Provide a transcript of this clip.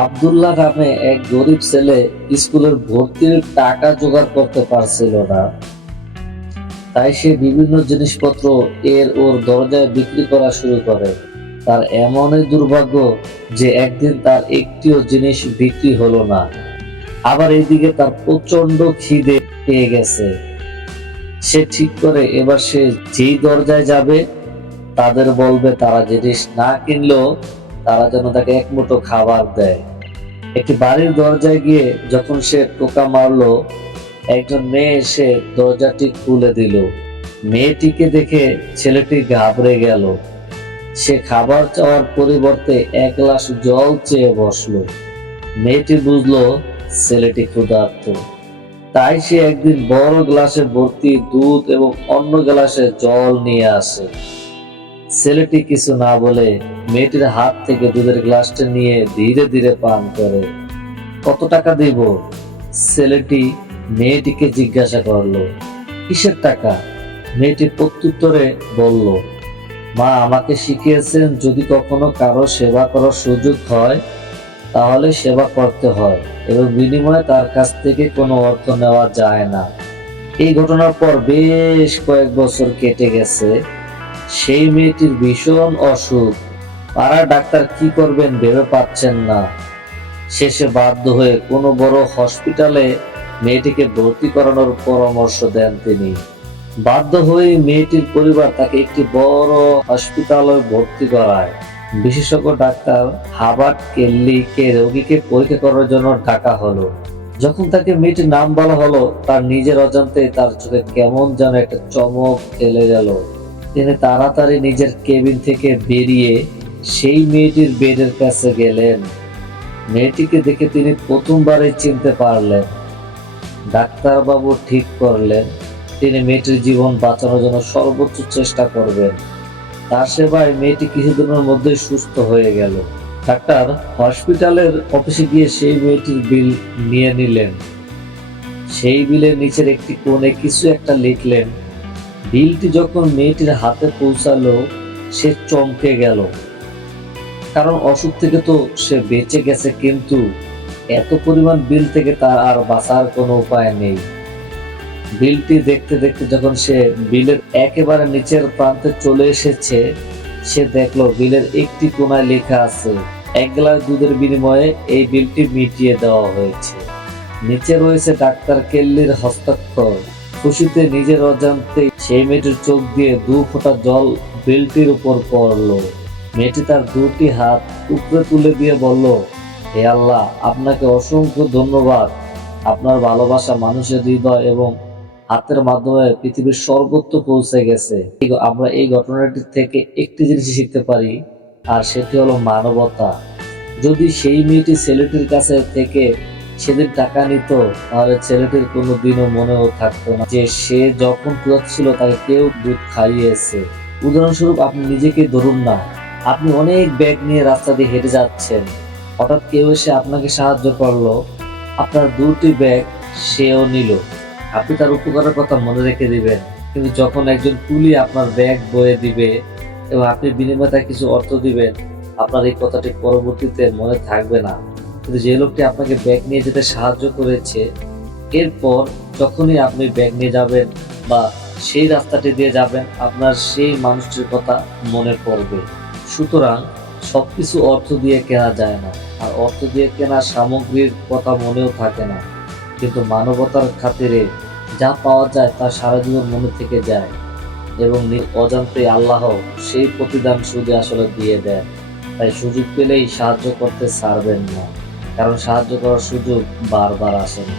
আব্দুল্লাহ নামে এক গরিব ছেলে স্কুলের ভর্তির টাকা জোগাড় করতে পারছিল না। তাই সে বিভিন্ন জিনিসপত্র এর ওর দরজায় বিক্রি করা শুরু করে। তার এমনই দুর্ভাগ্য যে একদিন তার একটিও জিনিস বিক্রি হলো না। আবার এদিকে তার প্রচন্ড খিদে পেয়ে গেছে। সে ঠিক করে এবার সে যেই দরজায় যাবে তাদের বলবে তারা জিনিস না কিনলেও তারা যেন তাকে এক মুঠো খাবার দেয়। একটি বাড়ির দরজায় গিয়ে যখন সে টোকা মারলো, একজন মেয়ে এসে দরজাটি খুলে দিল। মেয়েটিকে দেখে ছেলেটি ঘাবড়ে গেল। সে খাবার চাওয়ার পরিবর্তে এক গ্লাস জল চেয়ে বসলো। মেয়েটি বুঝলো ছেলেটি ক্ষুধার্ত। তাই সে একদিন বড় গ্লাসে ভর্তি দুধ এবং অন্য গ্লাসে জল নিয়ে আসে। ছেলেটি কিছু না বলে মেয়েটির হাত থেকে দুধের গ্লাসটা নিয়ে ধীরে ধীরে পান করে। কত টাকা দিব? ছেলেটি মেয়েটিকে জিজ্ঞাসা করলো। কিসের টাকা? মেয়েটি প্রত্যুত্তরে বলল, মা আমাকে শিখিয়েছেন যদি কখনো কারো সেবা করার সুযোগ হয় তাহলে সেবা করতে হয় এবং বিনিময়ে তার কাছ থেকে কোনো অর্থ নেওয়া যায় না। এই ঘটনার পর বেশ কয়েক বছর কেটে গেছে। সেই মেয়েটির ভীষণ অসুখ। পাড়ার ডাক্তার কি করবেন ভেবে পাচ্ছেন না। শেষে বাধ্য হয়ে কোনো বড় হসপিটালে মেয়েটিকে ভর্তি করানোর পরামর্শ দেন তিনি। বাধ্য হয়ে মেয়েটির পরিবার তাকে একটি বড় হসপিটালে ভর্তি করায়। বিশেষজ্ঞ ডাক্তার হাবার্ট কেল্লিকে রোগীকে পরীক্ষা করার জন্য ডাকা হলো। যখন তাকে মেয়েটির নাম বলা হলো, তার নিজের অজান্তে তার চোখে কেমন যেন একটা চমক খেলে গেল। তিনি তাড়াতাড়ি নিজের কেবিন থেকে বেরিয়ে সেই মেয়েটির বেডের কাছে গেলেন। মেয়েটিকে দেখে তিনি প্রথমবারই চিনতে পারলেন। ডাক্তারবাবু ঠিক করলেন তিনি মেয়েটির জীবন বাঁচানোর জন্য সর্বোচ্চ চেষ্টা করবেন। তার সেবায় মেয়েটি কিছুদিনের মধ্যেই সুস্থ হয়ে গেল। ডাক্তার হসপিটালের অফিসে গিয়ে সেই মেয়েটির বিল নিয়ে নিলেন। সেই বিলের নিচের একটি কোণে কিছু একটা লিখলেন। বিলটি যখন মেয়েটির হাতে পৌঁছালো, সে চমকে গেল। কারণ অসুখ থেকে তো সে বেঁচে গেছে, কিন্তু এত পরিমাণ বিল থেকে তার আর বাঁচার কোনো উপায় নেই। বিলটি দেখতে দেখতে যখন সে বিলের একেবারে নিচের প্রান্তে চলে এসেছে, সে দেখলো বিলের একটি কোণায় লেখা আছে, এক গ্লাস দুধের বিনিময়ে এই বিলটি মিটিয়ে দেওয়া হয়েছে। নিচে রয়েছে ডাক্তার কেল্লির হস্তাক্ষর। খুশিতে নিজের অজান্তে সেই মেয়েটির চোখ দিয়ে দু ফোঁটা জল বিলটির উপর পড়লো। মেয়েটি তার দুটি হাত উপরে তুলে দিয়ে বলল, হে আল্লাহ, আপনাকে অসংখ্য ধন্যবাদ। আপনার ভালোবাসা মানুষের হৃদয় এবং হাতের মাধ্যমে পৃথিবীর সর্বত্র পৌঁছে গেছে। আমরা এই ঘটনাটি থেকে একটি জিনিস শিখতে পারি, আর সেটি হলো মানবতা। যদি সেই মেয়েটি ছেলেটির কাছে থেকে সেদিন টাকা নিত, তাহলে ছেলেটির কোনো দিনও মনেও থাকতো না যে সে যখন ছিল তাকে কেউ দুধ খাইয়েছে। উদাহরণস্বরূপ আপনি নিজেকে ধরুন না, আপনি অনেক ব্যাগ নিয়ে রাস্তা দিয়ে হেঁটে যাচ্ছেন, হঠাৎ কেউ এসে আপনাকে সাহায্য করলো, আপনার দুটি ব্যাগ সেও নিল। আপনি তার উপকারের কথা মনে রেখে দিবেন, কিন্তু যখন একজন কুলি আপনার ব্যাগ বয়ে দিবে এবং আপনি বিনিময়ে তাকে কিছু অর্থ দিবেন, আপনার এই কথাটি পরবর্তীতে মনে থাকবে না। কিন্তু যে লোকটি আপনাকে ব্যাগ নিয়ে যেতে সাহায্য করেছে, এরপর যখনই আপনি ব্যাগ নিয়ে যাবেন বা সেই রাস্তাটি দিয়ে যাবেন, আপনার সেই মানুষটির কথা মনে পড়বে। সুতরাং সবকিছু অর্থ দিয়ে কেনা যায় না, আর অর্থ দিয়ে কেনা সামগ্রীর কথা মনেও থাকে না, কিন্তু মানবতার খাতিরে যা পাওয়া যায় তা সারা জীবন মনে থেকে যায় এবং অজান্তে আল্লাহ সেই প্রতিদান সুদে আসলে দিয়ে দেন। তাই সুযোগ পেলেই সাহায্য করতে ছাড়বেন না, কারণ সাহায্য করার সুযোগ বারবার আসে না।